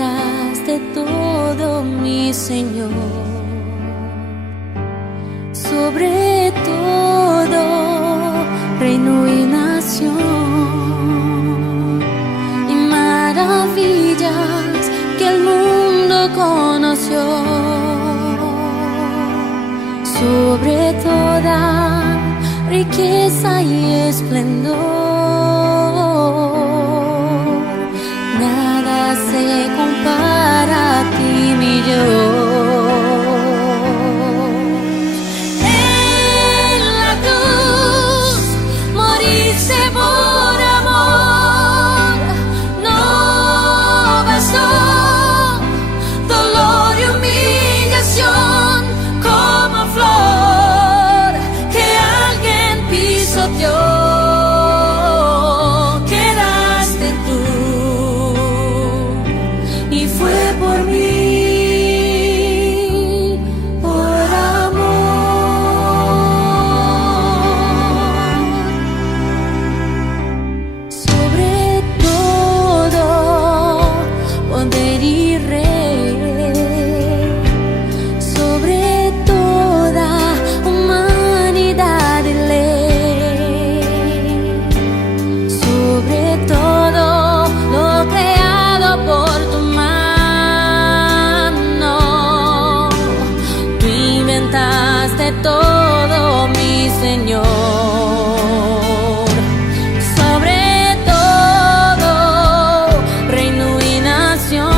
inventaste todo, mi Señor. Sobre todo, reino y nación, y maravillas que el mundo conoció. Sobre toda riqueza y esplendor, nada se compara a ti, mi Dios. En la cruz moriste por amor, no bastó dolor y humillación como flor que alguien pisoteó. Quedaste tú y fue por mí, por amor. Sobre todo poder y rey, sobre toda humanidad y ley, sobre todo lo creado por tu mano, tú inventaste todo, mi Señor. Sobre todo, reino y nación,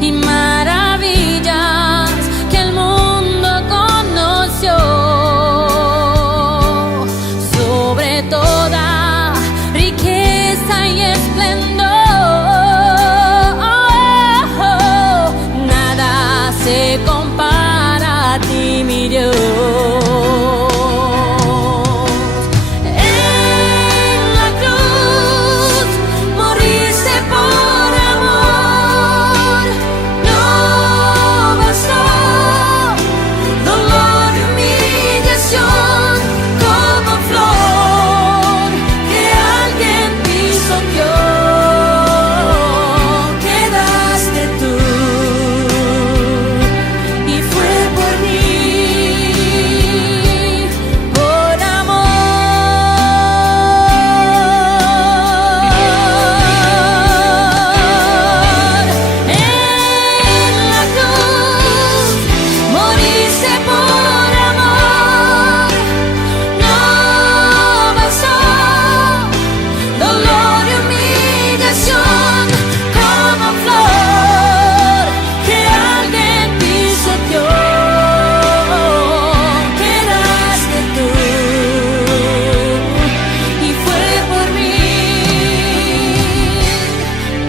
y maravillas que el mundo conoció. Sobre toda riqueza y esplendor, nada se compara a ti, mi Dios. En la cruz moriste por amor, no bastó dolor y humillación como flor que alguien pisoteó. Quedaste tú y fue por mí, por amor. En la cruz moriste por amor, no bastó dolor y humillación como flor que alguien pisoteó. Quedaste tú y fue por mí,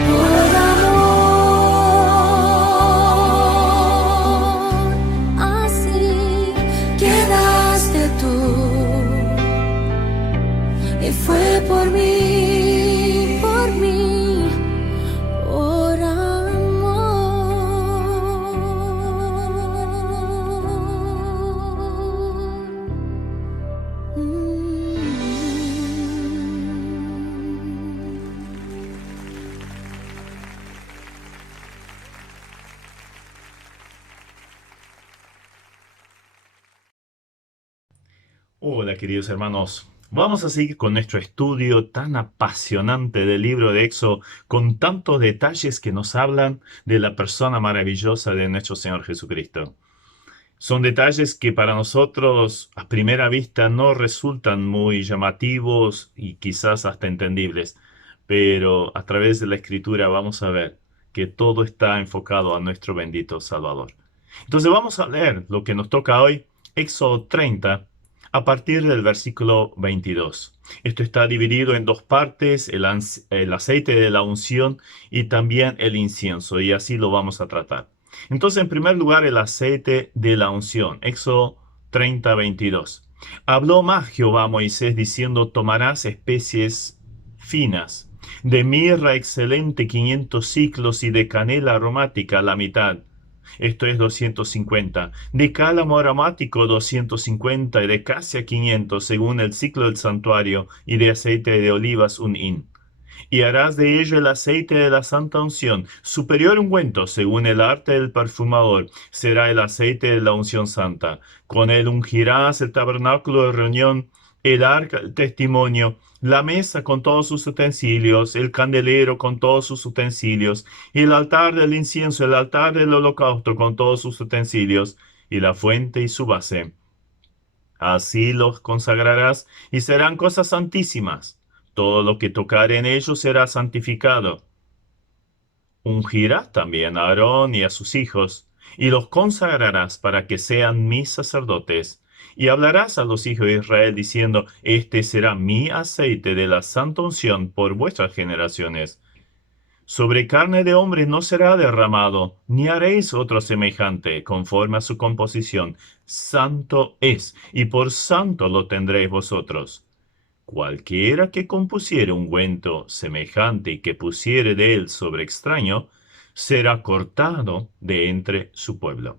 por amor. Así quedaste tú y fue por mí, por amor. Hola queridos hermanos, vamos a seguir con nuestro estudio tan apasionante del libro de Éxodo, con tantos detalles que nos hablan de la persona maravillosa de nuestro Señor Jesucristo. Son detalles que para nosotros a primera vista no resultan muy llamativos y quizás hasta entendibles, pero a través de la Escritura vamos a ver que todo está enfocado a nuestro bendito Salvador. Entonces vamos a leer lo que nos toca hoy, Éxodo 30, a partir del versículo 22. Esto está dividido en dos partes, el aceite de la unción y también el incienso, y así lo vamos a tratar. Entonces, en primer lugar, el aceite de la unción. Éxodo 30, 22. Habló más Jehová a Moisés diciendo: tomarás especies finas, de mirra excelente 500 siclos y de canela aromática la mitad. Esto es 250. De cálamo aromático 250 y de casia 500 según el ciclo del santuario, y de aceite de olivas un hin. Y harás de ello el aceite de la santa unción. Superior ungüento, según el arte del perfumador, será el aceite de la unción santa. Con él ungirás el tabernáculo de reunión, el arca del testimonio, la mesa con todos sus utensilios, el candelero con todos sus utensilios, y el altar del incienso, el altar del holocausto con todos sus utensilios, y la fuente y su base. Así los consagrarás y serán cosas santísimas. Todo lo que tocare en ellos será santificado. Ungirás también a Aarón y a sus hijos, y los consagrarás para que sean mis sacerdotes. Y hablarás a los hijos de Israel diciendo, este será mi aceite de la santa unción por vuestras generaciones. Sobre carne de hombre no será derramado, ni haréis otro semejante, conforme a su composición. Santo es, y por santo lo tendréis vosotros. Cualquiera que compusiere ungüento semejante y que pusiere de él sobre extraño, será cortado de entre su pueblo.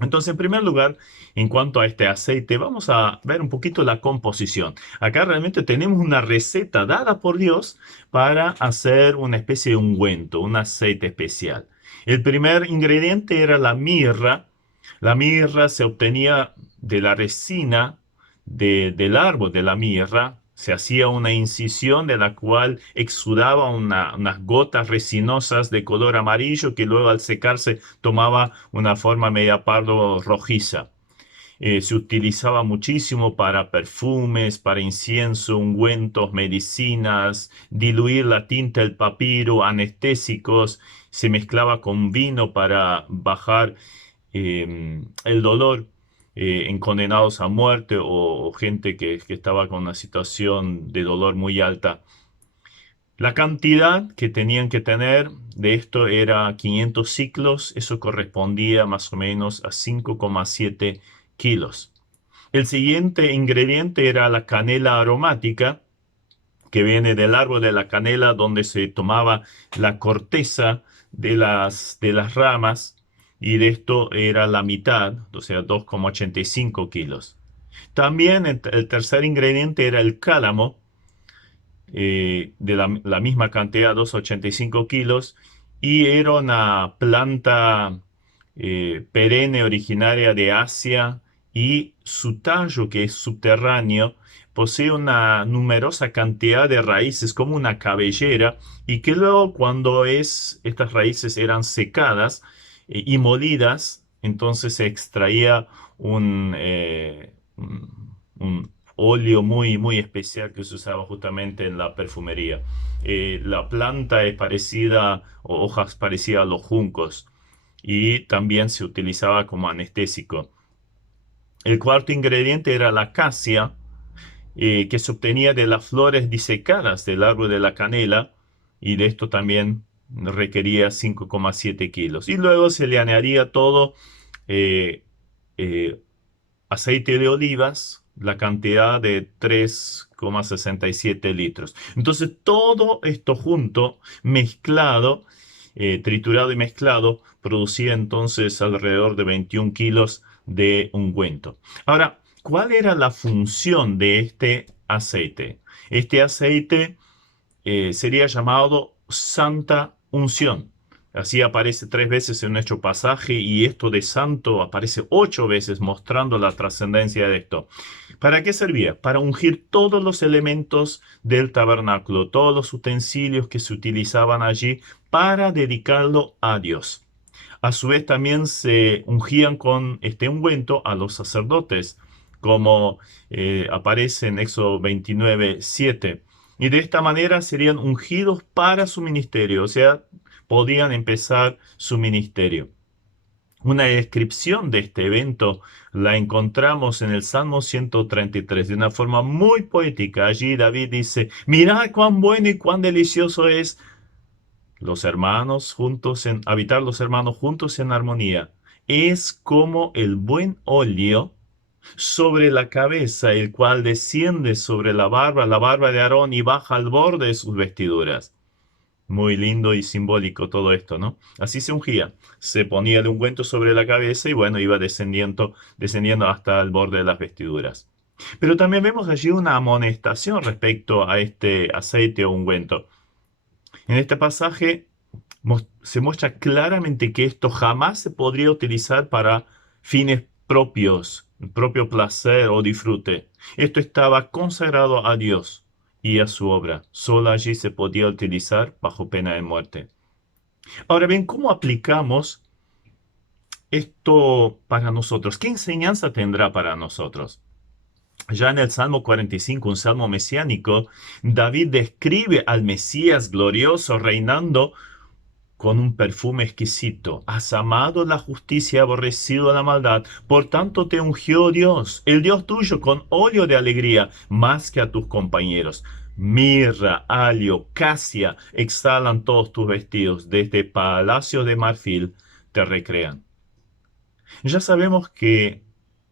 Entonces, en primer lugar, en cuanto a este aceite, vamos a ver un poquito la composición. Acá realmente tenemos una receta dada por Dios para hacer una especie de ungüento, un aceite especial. El primer ingrediente era la mirra. La mirra se obtenía de la resina del árbol de la mirra. Se hacía una incisión de la cual exudaba unas gotas resinosas de color amarillo que luego al secarse tomaba una forma media pardo rojiza. Se utilizaba muchísimo para perfumes, para incienso, ungüentos, medicinas, diluir la tinta del papiro, anestésicos. Se mezclaba con vino para bajar el dolor en condenados a muerte o gente que estaba con una situación de dolor muy alta. La cantidad que tenían que tener de esto era 500 ciclos, eso correspondía más o menos a 5,7 kilos. El siguiente ingrediente era la canela aromática, que viene del árbol de la canela, donde se tomaba la corteza de las ramas, y de esto era la mitad, o sea, 2,85 kilos. También el tercer ingrediente era el cálamo, de la misma cantidad, 2,85 kilos, y era una planta perenne originaria de Asia, y su tallo, que es subterráneo, posee una numerosa cantidad de raíces como una cabellera, y que luego cuando estas raíces eran secadas y molidas, entonces se extraía un óleo muy, muy especial que se usaba justamente en la perfumería. La planta es parecida, o hojas parecidas a los juncos, y también se utilizaba como anestésico. El cuarto ingrediente era la acacia, que se obtenía de las flores disecadas del árbol de la canela, y de esto también requería 5,7 kilos. Y luego se le añadía todo eh, eh, aceite de olivas, la cantidad de 3,67 litros. Entonces todo esto junto, mezclado, triturado y mezclado, producía entonces alrededor de 21 kilos de ungüento. Ahora, ¿cuál era la función de este aceite? Este aceite sería llamado santa unción. Así aparece 3 veces en nuestro pasaje, y esto de santo aparece 8 veces, mostrando la trascendencia de esto. ¿Para qué servía? Para ungir todos los elementos del tabernáculo, todos los utensilios que se utilizaban allí, para dedicarlo a Dios. A su vez también se ungían con este ungüento a los sacerdotes, como aparece en Éxodo 29:7. Y de esta manera serían ungidos para su ministerio, o sea, podían empezar su ministerio. Una descripción de este evento la encontramos en el Salmo 133 de una forma muy poética. Allí David dice, mirad cuán bueno y cuán delicioso es habitar los hermanos juntos en armonía. Es como el buen óleo sobre la cabeza, el cual desciende sobre la barba de Aarón, y baja al borde de sus vestiduras. Muy lindo y simbólico todo esto, ¿no? Así se ungía. Se ponía el ungüento sobre la cabeza y bueno, iba descendiendo hasta el borde de las vestiduras. Pero también vemos allí una amonestación respecto a este aceite o ungüento. En este pasaje se muestra claramente que esto jamás se podría utilizar para fines propios, propio placer o disfrute. Esto estaba consagrado a Dios y a su obra. Solo allí se podía utilizar bajo pena de muerte. Ahora bien, ¿cómo aplicamos esto para nosotros? ¿Qué enseñanza tendrá para nosotros? Ya en el Salmo 45, un salmo mesiánico, David describe al Mesías glorioso reinando con un perfume exquisito. Has amado la justicia y aborrecido la maldad. Por tanto te ungió Dios, el Dios tuyo, con óleo de alegría, más que a tus compañeros. Mirra, alio, casia, exhalan todos tus vestidos. Desde palacio de marfil te recrean. Ya sabemos que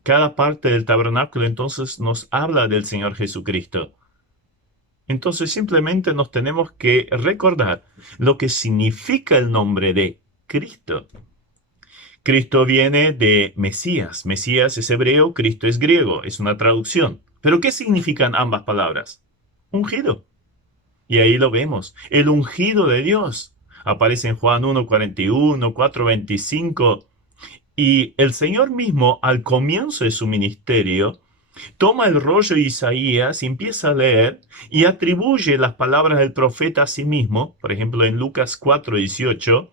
cada parte del tabernáculo entonces nos habla del Señor Jesucristo. Entonces simplemente nos tenemos que recordar lo que significa el nombre de Cristo. Cristo viene de Mesías. Mesías es hebreo, Cristo es griego, es una traducción. ¿Pero qué significan ambas palabras? Ungido. Y ahí lo vemos, el ungido de Dios. Aparece en Juan 1:41, 4:25. Y el Señor mismo, al comienzo de su ministerio, toma el rollo de Isaías y empieza a leer y atribuye las palabras del profeta a sí mismo. Por ejemplo, en Lucas 4:18,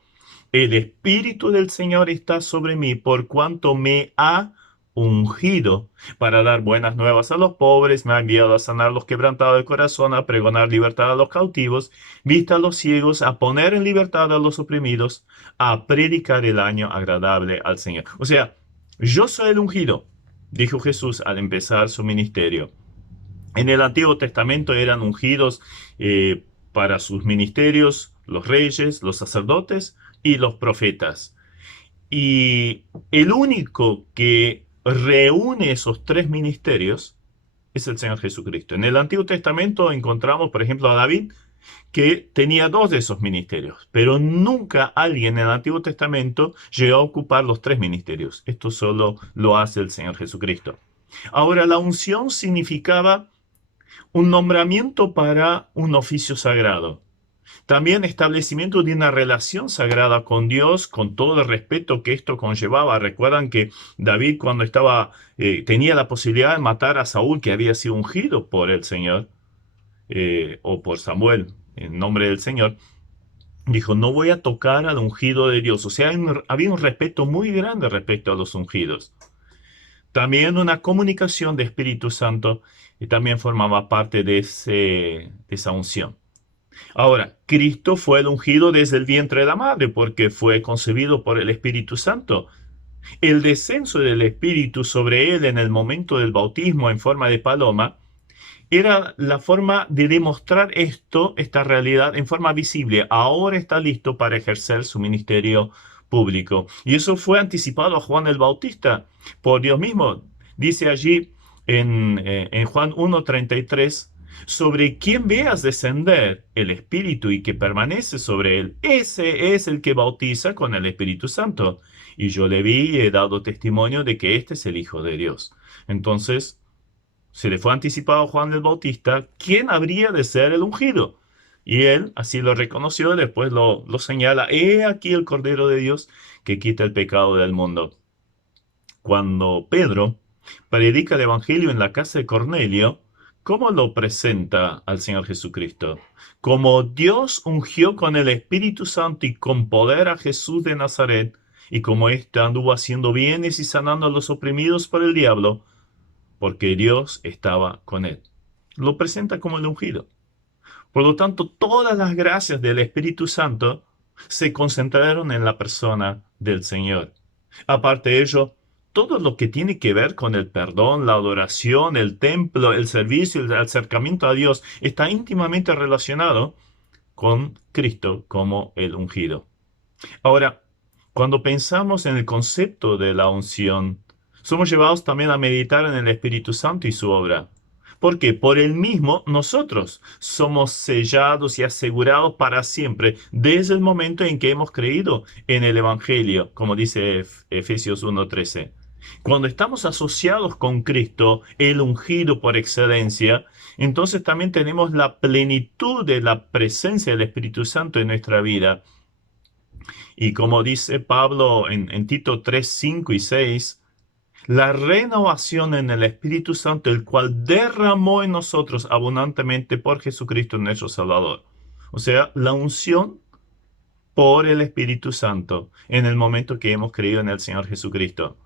el Espíritu del Señor está sobre mí por cuanto me ha ungido para dar buenas nuevas a los pobres, me ha enviado a sanar a los quebrantados de corazón, a pregonar libertad a los cautivos, vista a los ciegos, a poner en libertad a los oprimidos, a predicar el año agradable al Señor. O sea, yo soy el ungido, dijo Jesús al empezar su ministerio. En el Antiguo Testamento eran ungidos para sus ministerios los reyes, los sacerdotes y los profetas. Y el único que reúne esos tres ministerios es el Señor Jesucristo. En el Antiguo Testamento encontramos, por ejemplo, a David, que tenía dos de esos ministerios, pero nunca alguien en el Antiguo Testamento llegó a ocupar los tres ministerios. Esto solo lo hace el Señor Jesucristo. Ahora, la unción significaba un nombramiento para un oficio sagrado. También establecimiento de una relación sagrada con Dios, con todo el respeto que esto conllevaba. Recuerdan que David cuando tenía la posibilidad de matar a Saúl, que había sido ungido por el Señor, o por Samuel, en nombre del Señor, dijo, no voy a tocar al ungido de Dios. O sea, había un respeto muy grande respecto a los ungidos. También una comunicación de Espíritu Santo también formaba parte de esa unción. Ahora, Cristo fue el ungido desde el vientre de la madre porque fue concebido por el Espíritu Santo. El descenso del Espíritu sobre él en el momento del bautismo en forma de paloma era la forma de demostrar esta realidad en forma visible. Ahora está listo para ejercer su ministerio público. Y eso fue anticipado a Juan el Bautista por Dios mismo. Dice allí en Juan 1:33, sobre quien veas descender el Espíritu y que permanece sobre él, ese es el que bautiza con el Espíritu Santo. Y yo le vi y he dado testimonio de que este es el Hijo de Dios. Entonces, se le fue anticipado a Juan el Bautista quién habría de ser el ungido. Y él así lo reconoció, después lo señala, he aquí el Cordero de Dios que quita el pecado del mundo. Cuando Pedro predica el Evangelio en la casa de Cornelio, ¿cómo lo presenta al Señor Jesucristo? Como Dios ungió con el Espíritu Santo y con poder a Jesús de Nazaret, y como éste anduvo haciendo bienes y sanando a los oprimidos por el diablo, porque Dios estaba con él. Lo presenta como el ungido. Por lo tanto, todas las gracias del Espíritu Santo se concentraron en la persona del Señor. Aparte de ello, todo lo que tiene que ver con el perdón, la adoración, el templo, el servicio, el acercamiento a Dios, está íntimamente relacionado con Cristo como el ungido. Ahora, cuando pensamos en el concepto de la unción, somos llevados también a meditar en el Espíritu Santo y su obra. Porque por él mismo nosotros somos sellados y asegurados para siempre desde el momento en que hemos creído en el Evangelio, como dice Efesios 1:13. Cuando estamos asociados con Cristo, el ungido por excelencia, entonces también tenemos la plenitud de la presencia del Espíritu Santo en nuestra vida. Y como dice Pablo en Tito 3, 5 y 6, la renovación en el Espíritu Santo, el cual derramó en nosotros abundantemente por Jesucristo nuestro Salvador. O sea, la unción por el Espíritu Santo en el momento que hemos creído en el Señor Jesucristo.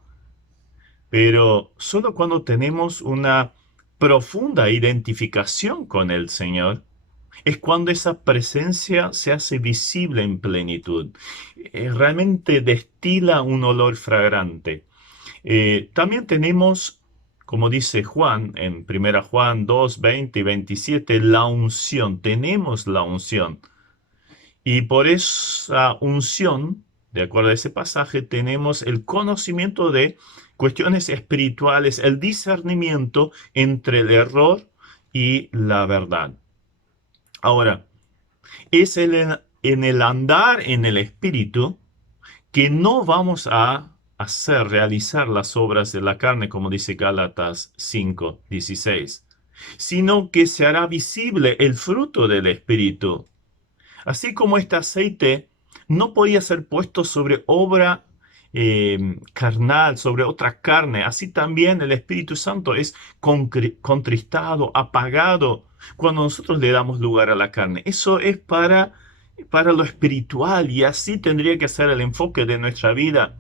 Pero solo cuando tenemos una profunda identificación con el Señor, es cuando esa presencia se hace visible en plenitud. Realmente destila un olor fragante. También tenemos, como dice Juan en 1 Juan 2, 20 y 27, la unción. Tenemos la unción. Y por esa unción, de acuerdo a ese pasaje, tenemos el conocimiento de cuestiones espirituales, el discernimiento entre el error y la verdad. Ahora, es en el andar en el Espíritu que no vamos a realizar las obras de la carne, como dice Gálatas 5, 16, sino que se hará visible el fruto del Espíritu. Así como este aceite no podía ser puesto sobre obra carnal, sobre otra carne, así también el Espíritu Santo es contristado, apagado, cuando nosotros le damos lugar a la carne. Eso es para lo espiritual, y así tendría que ser el enfoque de nuestra vida.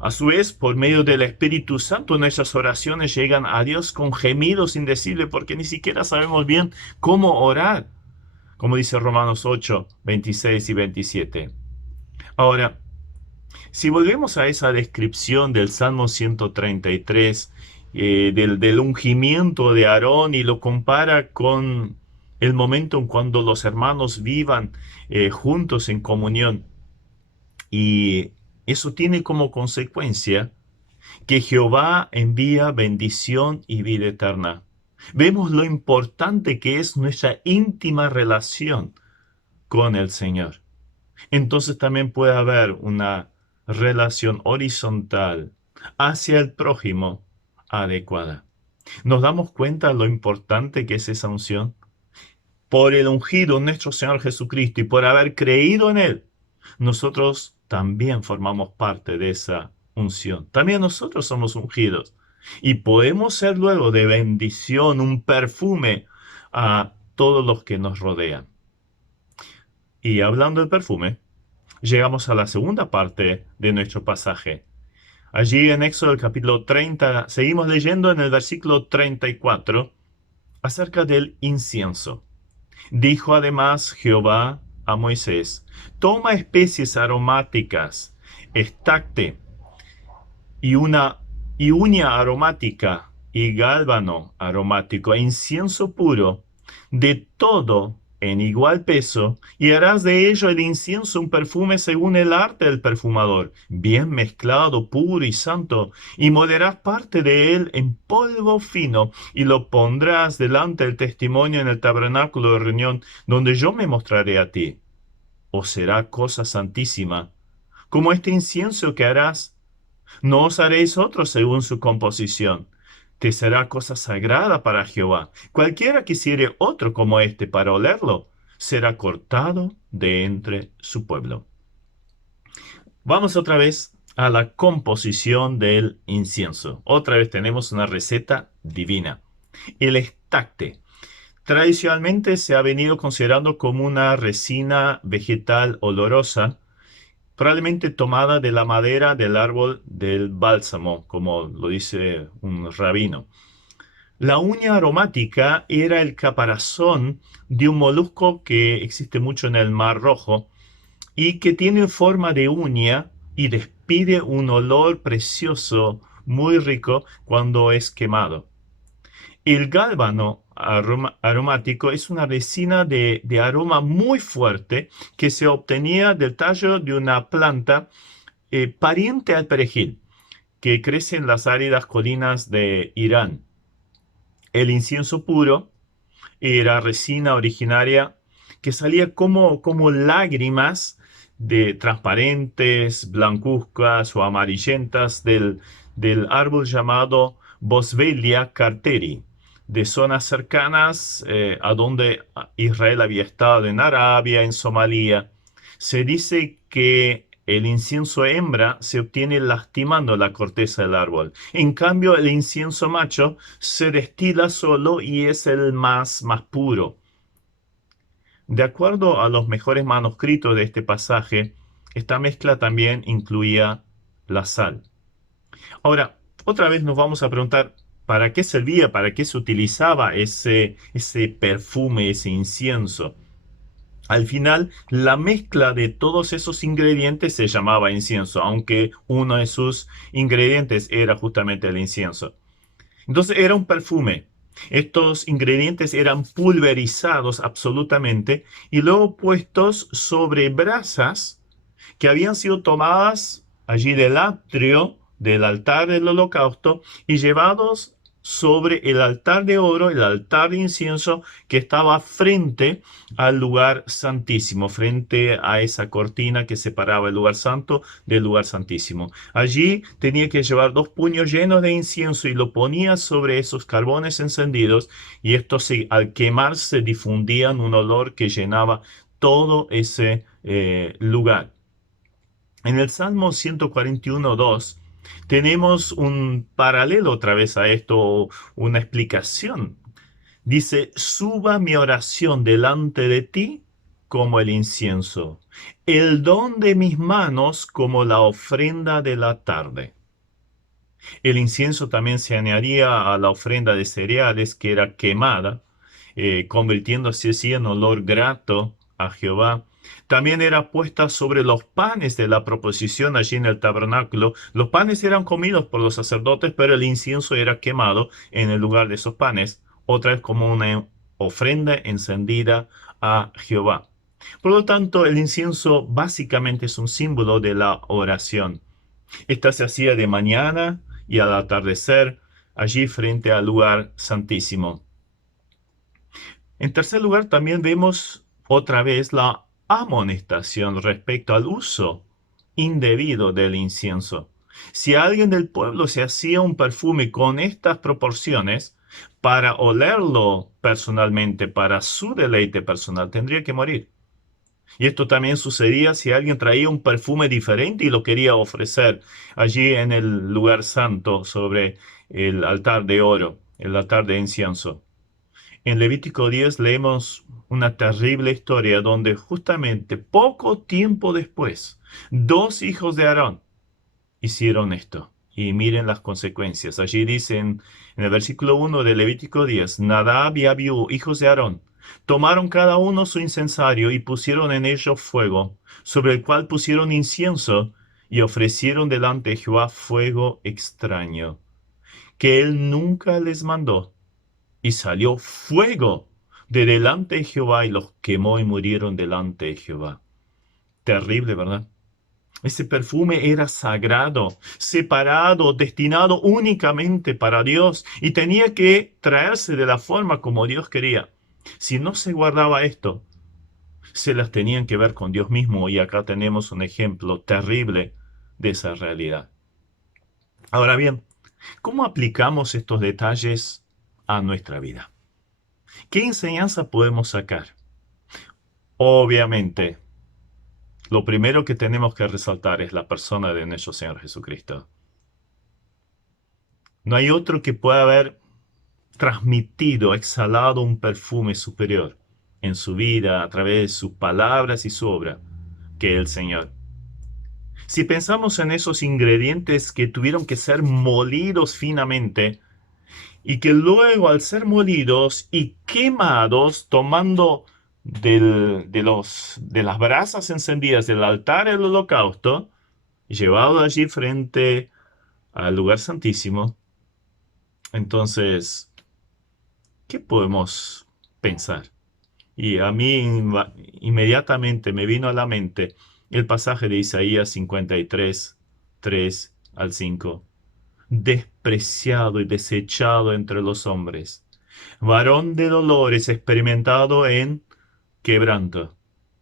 A su vez, por medio del Espíritu Santo, nuestras oraciones llegan a Dios con gemidos indecibles, porque ni siquiera sabemos bien cómo orar, como dice Romanos 8, 26 y 27. Ahora, si volvemos a esa descripción del Salmo 133, del ungimiento de Aarón, y lo compara con el momento en cuando los hermanos vivan juntos en comunión, y eso tiene como consecuencia que Jehová envía bendición y vida eterna. Vemos lo importante que es nuestra íntima relación con el Señor. Entonces también puede haber una relación horizontal hacia el prójimo adecuada. ¿Nos damos cuenta lo importante que es esa unción? Por el ungido nuestro Señor Jesucristo y por haber creído en Él, nosotros también formamos parte de esa unción. También nosotros somos ungidos y podemos ser luego de bendición, un perfume a todos los que nos rodean. Y hablando de perfume, llegamos a la segunda parte de nuestro pasaje. Allí en Éxodo capítulo 30, seguimos leyendo en el versículo 34 acerca del incienso. Dijo además Jehová a Moisés: toma especies aromáticas, estacte y uña aromática y gálbano aromático e incienso puro, de todo en igual peso, y harás de ello el incienso un perfume según el arte del perfumador, bien mezclado, puro y santo, y molerás parte de él en polvo fino, y lo pondrás delante del testimonio en el tabernáculo de reunión, donde yo me mostraré a ti. Os será cosa santísima, como este incienso que harás. No os haréis otro según su composición. Te será cosa sagrada para Jehová. Cualquiera que hiciere otro como este para olerlo, será cortado de entre su pueblo. Vamos otra vez a la composición del incienso. Otra vez tenemos una receta divina. El estacte. Tradicionalmente se ha venido considerando como una resina vegetal olorosa, probablemente tomada de la madera del árbol del bálsamo, como lo dice un rabino. La uña aromática era el caparazón de un molusco que existe mucho en el Mar Rojo y que tiene forma de uña y despide un olor precioso, muy rico cuando es quemado. El gálbano aromático es una resina de aroma muy fuerte que se obtenía del tallo de una planta pariente al perejil, que crece en las áridas colinas de Irán. El incienso puro era resina originaria que salía como lágrimas de transparentes, blancuzcas o amarillentas del árbol llamado Boswellia carteri, de zonas cercanas a donde Israel había estado, en Arabia, en Somalia. Se dice que el incienso hembra se obtiene lastimando la corteza del árbol. En cambio, el incienso macho se destila solo y es el más puro. De acuerdo a los mejores manuscritos de este pasaje, esta mezcla también incluía la sal. Ahora, otra vez nos vamos a preguntar, ¿para qué servía, para qué se utilizaba ese perfume, ese incienso? Al final, la mezcla de todos esos ingredientes se llamaba incienso, aunque uno de sus ingredientes era justamente el incienso. Entonces era un perfume. Estos ingredientes eran pulverizados absolutamente y luego puestos sobre brasas que habían sido tomadas allí del atrio del altar del holocausto y llevados sobre el altar de oro, el altar de incienso que estaba frente al lugar santísimo, frente a esa cortina que separaba el lugar santo del lugar santísimo. Allí tenía que llevar 2 puños llenos de incienso y lo ponía sobre esos carbones encendidos y estos al quemarse difundían un olor que llenaba todo ese lugar. En el Salmo 141.2 tenemos un paralelo otra vez a esto, una explicación. Dice, suba mi oración delante de ti como el incienso, el don de mis manos como la ofrenda de la tarde. El incienso también se añadía a la ofrenda de cereales que era quemada, convirtiéndose así en olor grato a Jehová. También era puesta sobre los panes de la proposición allí en el tabernáculo. Los panes eran comidos por los sacerdotes, pero el incienso era quemado en el lugar de esos panes, otra vez como una ofrenda encendida a Jehová. Por lo tanto, el incienso básicamente es un símbolo de la oración. Esta se hacía de mañana y al atardecer, allí frente al lugar santísimo. En tercer lugar, también vemos otra vez la amonestación respecto al uso indebido del incienso. Si alguien del pueblo se hacía un perfume con estas proporciones, para olerlo personalmente, para su deleite personal, tendría que morir. Y esto también sucedía si alguien traía un perfume diferente y lo quería ofrecer allí en el lugar santo sobre el altar de oro, el altar de incienso. En Levítico 10 leemos una terrible historia donde justamente poco tiempo después, 2 hijos de Aarón hicieron esto. Y miren las consecuencias. Allí dicen en el versículo 1 de Levítico 10, Nadab y Abiú, hijos de Aarón, tomaron cada uno su incensario y pusieron en ello fuego, sobre el cual pusieron incienso y ofrecieron delante de Jehová fuego extraño, que él nunca les mandó. Y salió fuego de delante de Jehová y los quemó y murieron delante de Jehová. Terrible, ¿verdad? Ese perfume era sagrado, separado, destinado únicamente para Dios y tenía que traerse de la forma como Dios quería. Si no se guardaba esto, se las tenían que ver con Dios mismo y acá tenemos un ejemplo terrible de esa realidad. Ahora bien, ¿cómo aplicamos estos detalles a nuestra vida? ¿Qué enseñanza podemos sacar? Obviamente, lo primero que tenemos que resaltar es la persona de nuestro Señor Jesucristo. No hay otro que pueda haber transmitido, exhalado un perfume superior en su vida a través de sus palabras y su obra que el Señor. Si pensamos en esos ingredientes que tuvieron que ser molidos finamente y que luego al ser molidos y quemados, tomando de las brasas encendidas del altar del holocausto, llevado allí frente al lugar santísimo, entonces, ¿qué podemos pensar? Y a mí inmediatamente me vino a la mente el pasaje de Isaías 53, 3 al 5. Despreciado y desechado entre los hombres, varón de dolores, experimentado en quebranto,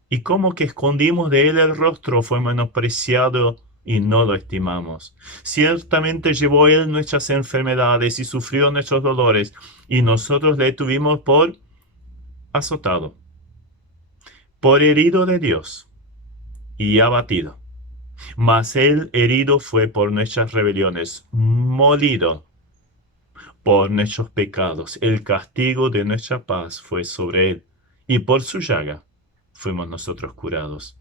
y como que escondimos de él el rostro, fue menospreciado y no lo estimamos. Ciertamente llevó él nuestras enfermedades y sufrió nuestros dolores, y nosotros le tuvimos por azotado, por herido de Dios y abatido. Mas él herido fue por nuestras rebeliones, molido por nuestros pecados. El castigo de nuestra paz fue sobre él, y por su llaga fuimos nosotros curados.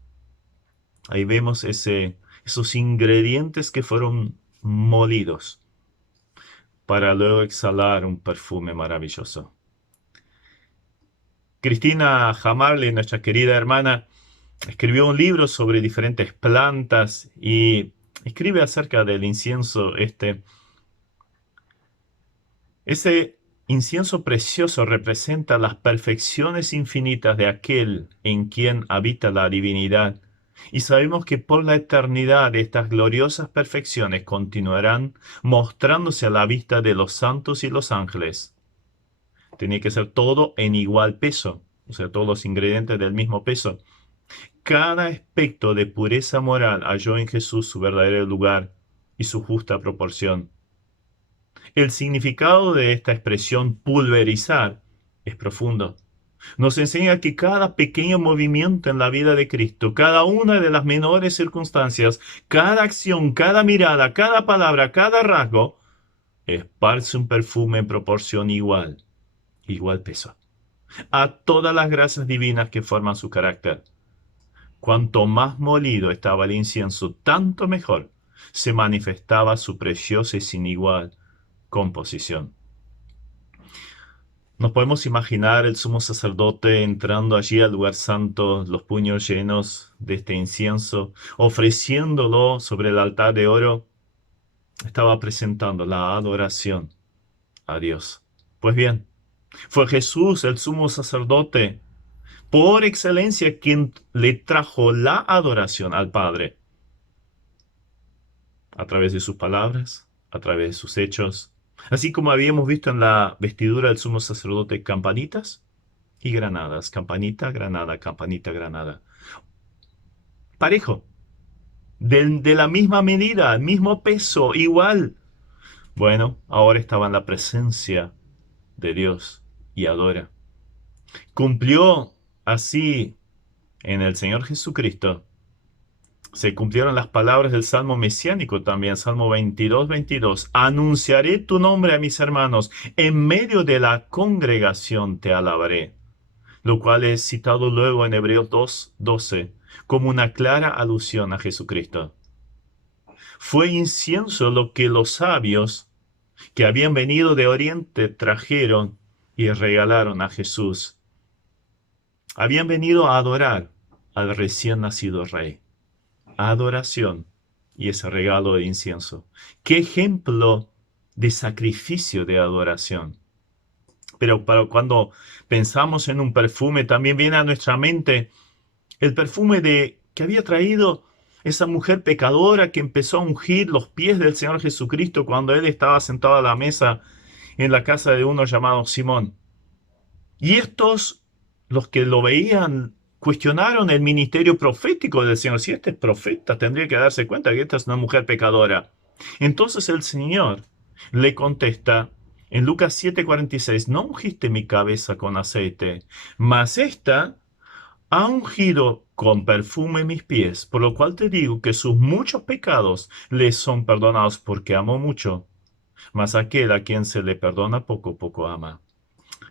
Ahí vemos esos ingredientes que fueron molidos para luego exhalar un perfume maravilloso. Cristina Jamarle, nuestra querida hermana, escribió un libro sobre diferentes plantas y escribe acerca del incienso Ese incienso precioso representa las perfecciones infinitas de aquel en quien habita la divinidad, y sabemos que por la eternidad estas gloriosas perfecciones continuarán mostrándose a la vista de los santos y los ángeles. Tenía que ser todo en igual peso, o sea, todos los ingredientes del mismo peso. Cada aspecto de pureza moral halló en Jesús su verdadero lugar y su justa proporción. El significado de esta expresión pulverizar es profundo. Nos enseña que cada pequeño movimiento en la vida de Cristo, cada una de las menores circunstancias, cada acción, cada mirada, cada palabra, cada rasgo, esparce un perfume en proporción igual peso, a todas las gracias divinas que forman su carácter. Cuanto más molido estaba el incienso, tanto mejor se manifestaba su preciosa y sin igual composición. Nos podemos imaginar el sumo sacerdote entrando allí al lugar santo, los puños llenos de este incienso, ofreciéndolo sobre el altar de oro. Estaba presentando la adoración a Dios. Pues bien, fue Jesús, el sumo sacerdote, por excelencia, quien le trajo la adoración al Padre, a través de sus palabras, a través de sus hechos, así como habíamos visto en la vestidura del sumo sacerdote campanitas y granadas, campanita, granada, campanita, granada. Parejo, de la misma medida, mismo peso, igual. Bueno, ahora estaba en la presencia de Dios y adora. Cumplió así en el Señor Jesucristo. Se cumplieron las palabras del Salmo mesiánico también, Salmo 22:22. Anunciaré tu nombre a mis hermanos, en medio de la congregación te alabaré. Lo cual es citado luego en Hebreos 2:12 como una clara alusión a Jesucristo. Fue incienso lo que los sabios que habían venido de Oriente trajeron y regalaron a Jesús. Habían venido a adorar al recién nacido rey. Adoración y ese regalo de incienso. ¡Qué ejemplo de sacrificio de adoración! Pero cuando pensamos en un perfume, también viene a nuestra mente el perfume que había traído esa mujer pecadora que empezó a ungir los pies del Señor Jesucristo cuando él estaba sentado a la mesa en la casa de uno llamado Simón. Y estos, los que lo veían, cuestionaron el ministerio profético del Señor. Si este es profeta, tendría que darse cuenta que esta es una mujer pecadora. Entonces el Señor le contesta en Lucas 7:46, no ungiste mi cabeza con aceite, mas esta ha ungido con perfume mis pies, por lo cual te digo que sus muchos pecados les son perdonados porque amó mucho, mas aquel a quien se le perdona poco, poco ama.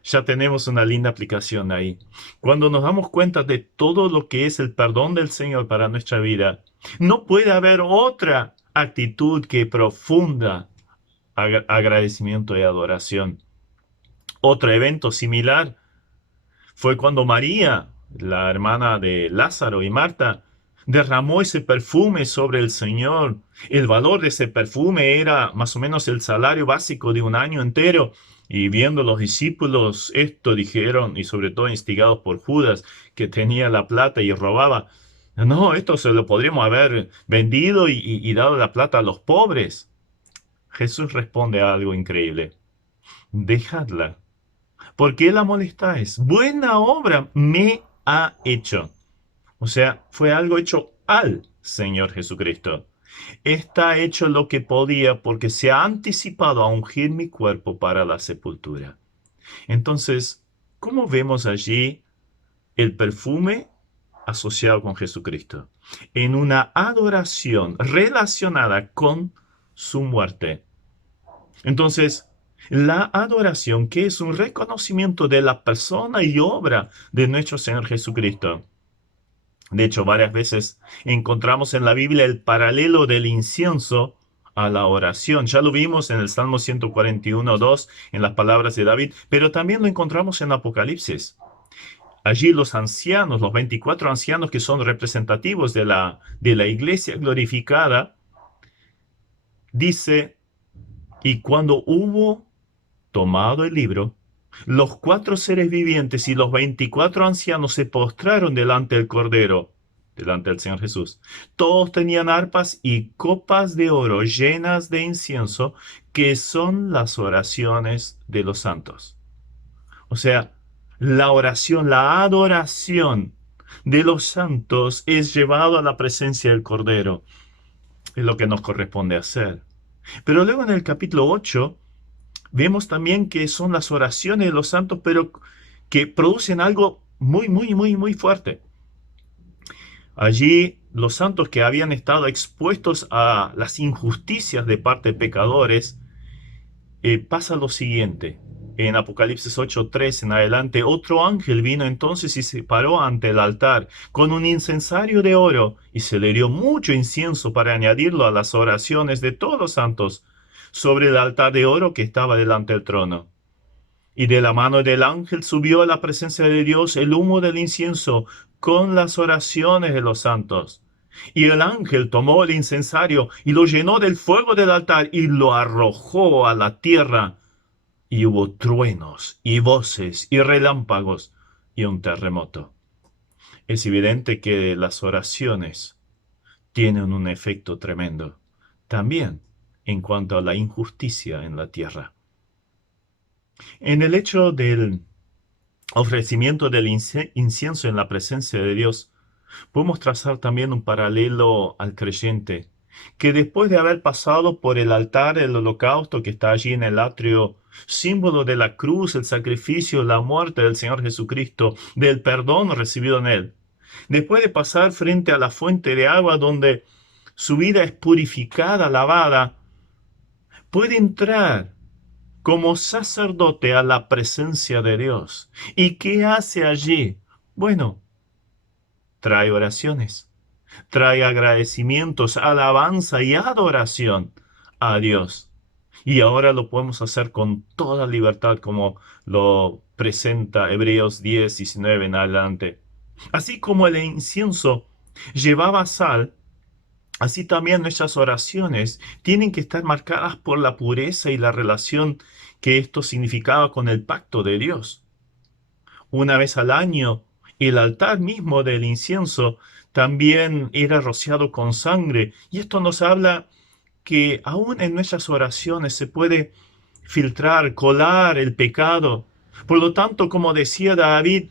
Ya tenemos una linda aplicación ahí. Cuando nos damos cuenta de todo lo que es el perdón del Señor para nuestra vida, no puede haber otra actitud que profunda agradecimiento y adoración. Otro evento similar fue cuando María, la hermana de Lázaro y Marta, derramó ese perfume sobre el Señor. El valor de ese perfume era más o menos el salario básico de un año entero. Y viendo los discípulos esto dijeron, y sobre todo instigados por Judas, que tenía la plata y robaba, no, esto se lo podríamos haber vendido y dado la plata a los pobres. Jesús responde a algo increíble. Dejadla. ¿Por qué la molestáis? Buena obra me ha hecho. O sea, fue algo hecho al Señor Jesucristo. Está hecho lo que podía porque se ha anticipado a ungir mi cuerpo para la sepultura. Entonces, ¿cómo vemos allí el perfume asociado con Jesucristo? En una adoración relacionada con su muerte. Entonces, la adoración, que es un reconocimiento de la persona y obra de nuestro Señor Jesucristo. De hecho, varias veces encontramos en la Biblia el paralelo del incienso a la oración. Ya lo vimos en el Salmo 141:2, en las palabras de David, pero también lo encontramos en Apocalipsis. Allí los ancianos, los 24 ancianos que son representativos de la iglesia glorificada, dice, y cuando hubo tomado el libro, los 4 seres vivientes y los 24 ancianos se postraron delante del Cordero, delante del Señor Jesús. Todos tenían arpas y copas de oro llenas de incienso, que son las oraciones de los santos. O sea, la oración, la adoración de los santos es llevado a la presencia del Cordero. Es lo que nos corresponde hacer. Pero luego en el capítulo 8 vemos también que son las oraciones de los santos, pero que producen algo muy, muy, muy, muy fuerte. Allí los santos que habían estado expuestos a las injusticias de parte de pecadores, pasa lo siguiente. En Apocalipsis 8:3 en adelante, otro ángel vino entonces y se paró ante el altar con un incensario de oro y se le dio mucho incienso para añadirlo a las oraciones de todos los santos sobre el altar de oro que estaba delante del trono. Y de la mano del ángel subió a la presencia de Dios el humo del incienso con las oraciones de los santos. Y el ángel tomó el incensario y lo llenó del fuego del altar y lo arrojó a la tierra. Y hubo truenos y voces y relámpagos y un terremoto. Es evidente que las oraciones tienen un efecto tremendo, también en cuanto a la injusticia en la tierra. En el hecho del ofrecimiento del incienso en la presencia de Dios, podemos trazar también un paralelo al creyente, que después de haber pasado por el altar del holocausto que está allí en el atrio, símbolo de la cruz, el sacrificio, la muerte del Señor Jesucristo, del perdón recibido en él, después de pasar frente a la fuente de agua donde su vida es purificada, lavada, puede entrar como sacerdote a la presencia de Dios. ¿Y qué hace allí? Bueno, trae oraciones, trae agradecimientos, alabanza y adoración a Dios. Y ahora lo podemos hacer con toda libertad, como lo presenta Hebreos 10:19 en adelante. Así como el incienso llevaba sal, así también nuestras oraciones tienen que estar marcadas por la pureza y la relación que esto significaba con el pacto de Dios. Una vez al año, el altar mismo del incienso también era rociado con sangre, y esto nos habla que aún en nuestras oraciones se puede filtrar, colar el pecado. Por lo tanto, como decía David,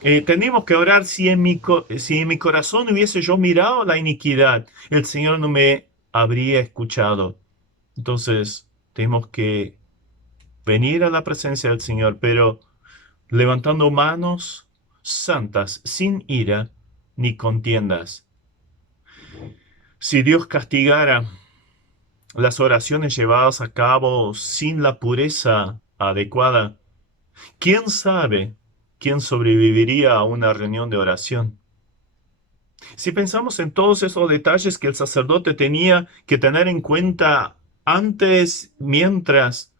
tenemos que orar si en mi corazón hubiese yo mirado la iniquidad, el Señor no me habría escuchado. Entonces, tenemos que venir a la presencia del Señor, pero levantando manos santas, sin ira ni contiendas. Si Dios castigara las oraciones llevadas a cabo sin la pureza adecuada, ¿quién sabe quién sobreviviría a una reunión de oración? Si pensamos en todos esos detalles que el sacerdote tenía que tener en cuenta antes, mientras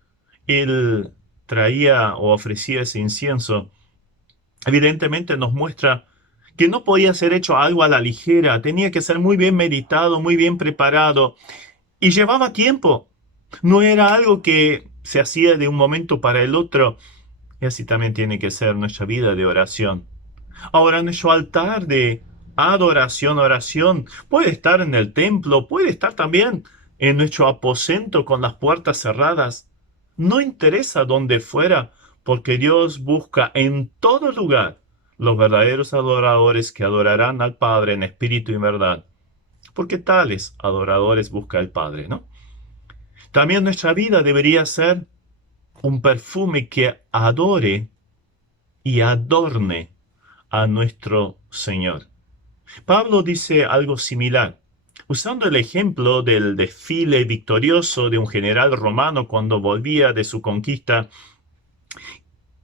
él traía o ofrecía ese incienso, evidentemente nos muestra que no podía ser hecho algo a la ligera, tenía que ser muy bien meditado, muy bien preparado, y llevaba tiempo. No era algo que se hacía de un momento para el otro. Y así también tiene que ser nuestra vida de oración. Ahora, nuestro altar de adoración, oración, puede estar en el templo, puede estar también en nuestro aposento con las puertas cerradas. No interesa dónde fuera, porque Dios busca en todo lugar los verdaderos adoradores que adorarán al Padre en espíritu y en verdad, porque tales adoradores busca el Padre, ¿no? También nuestra vida debería ser un perfume que adore y adorne a nuestro Señor. Pablo dice algo similar, usando el ejemplo del desfile victorioso de un general romano cuando volvía de su conquista,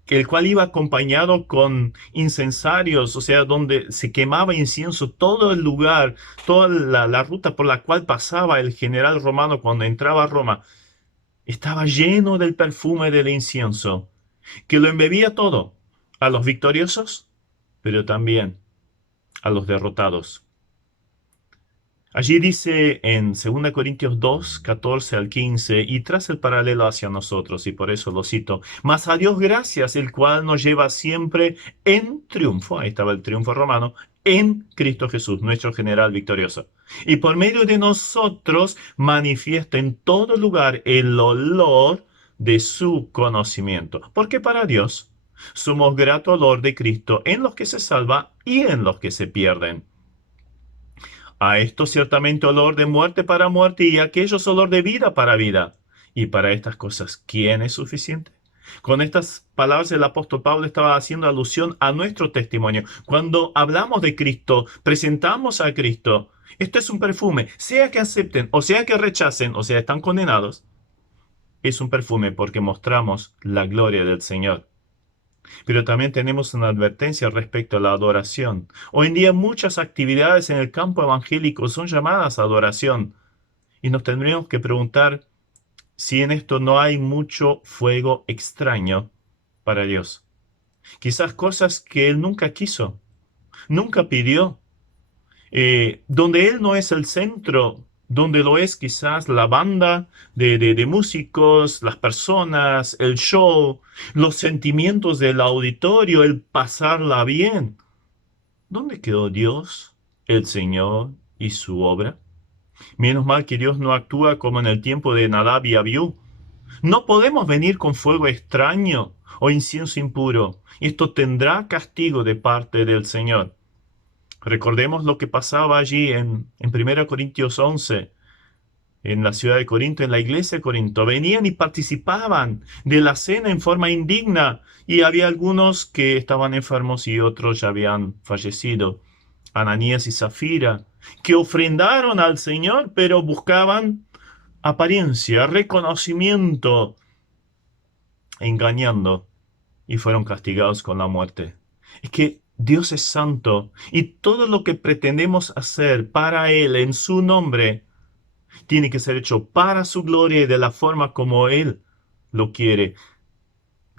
el cual iba acompañado con incensarios, o sea, donde se quemaba incienso todo el lugar, toda la ruta por la cual pasaba el general romano cuando entraba a Roma, estaba lleno del perfume del incienso, que lo embebía todo, a los victoriosos, pero también a los derrotados. Allí dice en 2 Corintios 2, 14 al 15, y tras el paralelo hacia nosotros, y por eso lo cito, mas a Dios gracias, el cual nos lleva siempre en triunfo, ahí estaba el triunfo romano, en Cristo Jesús, nuestro general victorioso. Y por medio de nosotros manifiesta en todo lugar el olor de su conocimiento. Porque para Dios somos grato olor de Cristo en los que se salvan y en los que se pierden. A esto ciertamente olor de muerte para muerte y a aquellos olor de vida para vida. Y para estas cosas, ¿quién es suficiente? Con estas palabras el apóstol Pablo estaba haciendo alusión a nuestro testimonio. Cuando hablamos de Cristo, presentamos a Cristo. Esto es un perfume, sea que acepten o sea que rechacen, o sea, están condenados. Es un perfume porque mostramos la gloria del Señor. Pero también tenemos una advertencia respecto a la adoración. Hoy en día muchas actividades en el campo evangélico son llamadas adoración. Y nos tendríamos que preguntar si en esto no hay mucho fuego extraño para Dios. Quizás cosas que Él nunca quiso, nunca pidió. Donde Él no es el centro, donde lo es quizás la banda de músicos, las personas, el show, los sentimientos del auditorio, el pasarla bien. ¿Dónde quedó Dios, el Señor y su obra? Menos mal que Dios no actúa como en el tiempo de Nadab y Abiú. No podemos venir con fuego extraño o incienso impuro. Esto tendrá castigo de parte del Señor. Recordemos lo que pasaba allí en 1 Corintios 11, en la ciudad de Corinto, en la iglesia de Corinto. Venían y participaban de la cena en forma indigna y había algunos que estaban enfermos y otros ya habían fallecido. Ananías y Zafira, que ofrendaron al Señor, pero buscaban apariencia, reconocimiento, engañando, y fueron castigados con la muerte. Es que Dios es santo y todo lo que pretendemos hacer para Él en su nombre tiene que ser hecho para su gloria y de la forma como Él lo quiere,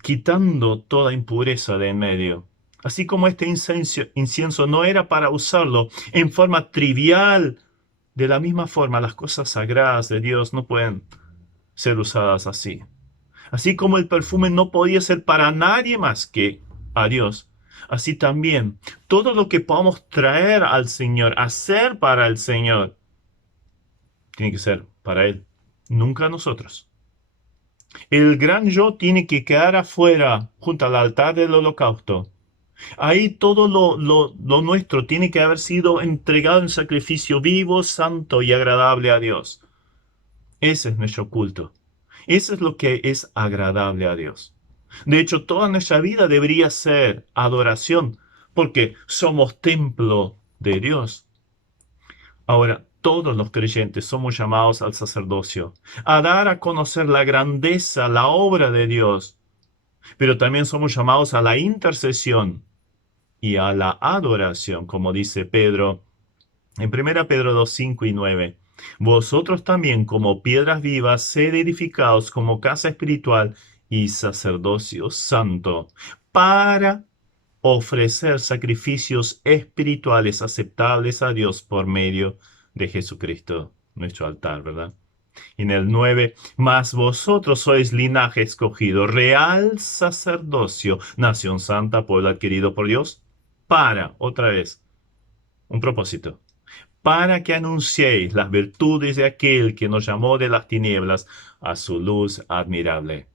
quitando toda impureza de en medio. Así como este incienso no era para usarlo en forma trivial, de la misma forma las cosas sagradas de Dios no pueden ser usadas así. Así como el perfume no podía ser para nadie más que a Dios, así también todo lo que podamos traer al Señor, hacer para el Señor, tiene que ser para Él, nunca nosotros. El gran yo tiene que quedar afuera, junto al altar del holocausto. Ahí todo lo nuestro tiene que haber sido entregado en sacrificio vivo, santo y agradable a Dios. Ese es nuestro culto. Eso es lo que es agradable a Dios. De hecho, toda nuestra vida debería ser adoración, porque somos templo de Dios. Ahora, todos los creyentes somos llamados al sacerdocio, a dar a conocer la grandeza, la obra de Dios, pero también somos llamados a la intercesión y a la adoración, como dice Pedro en 1 Pedro 2, 5 y 9. Vosotros también, como piedras vivas, sed edificados como casa espiritual y sacerdocio santo, para ofrecer sacrificios espirituales aceptables a Dios por medio de Jesucristo, nuestro altar, ¿verdad? Y en el 9, mas vosotros sois linaje escogido, real sacerdocio, nación santa, pueblo adquirido por Dios, para, otra vez, un propósito, para que anunciéis las virtudes de aquel que nos llamó de las tinieblas a su luz admirable.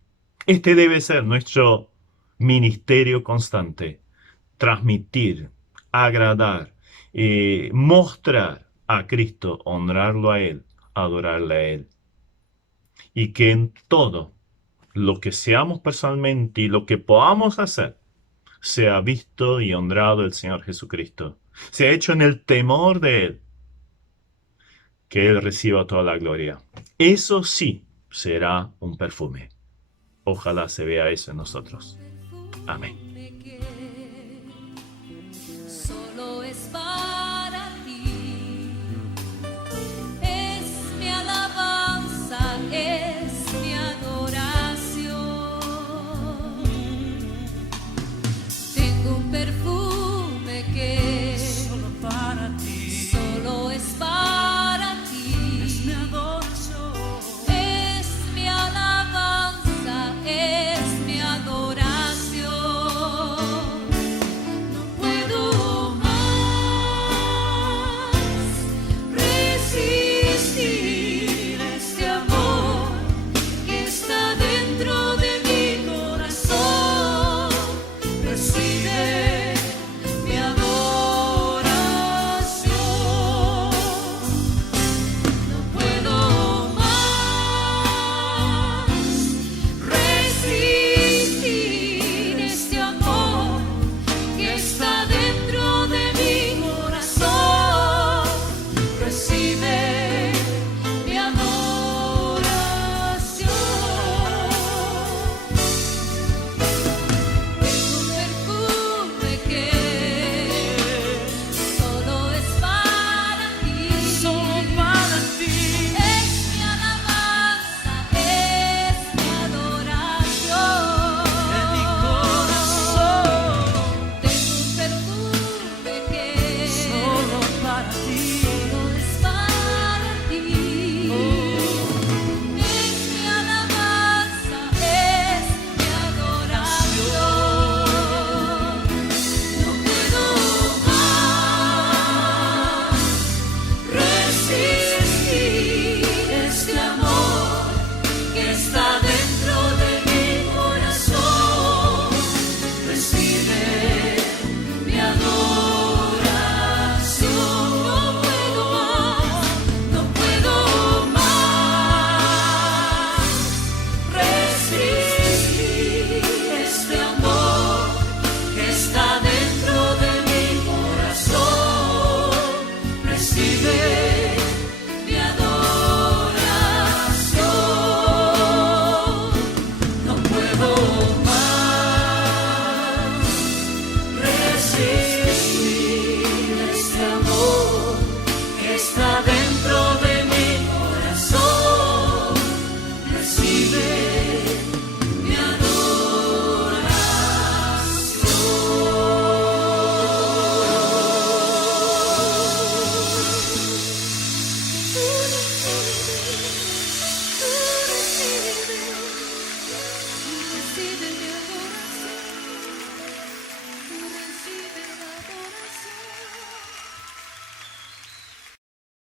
Este debe ser nuestro ministerio constante, transmitir, agradar, mostrar a Cristo, honrarlo a Él, adorarle a Él. Y que en todo lo que seamos personalmente y lo que podamos hacer, sea visto y honrado el Señor Jesucristo. Sea hecho en el temor de Él, que Él reciba toda la gloria. Eso sí será un perfume. Ojalá se vea eso en nosotros. Amén.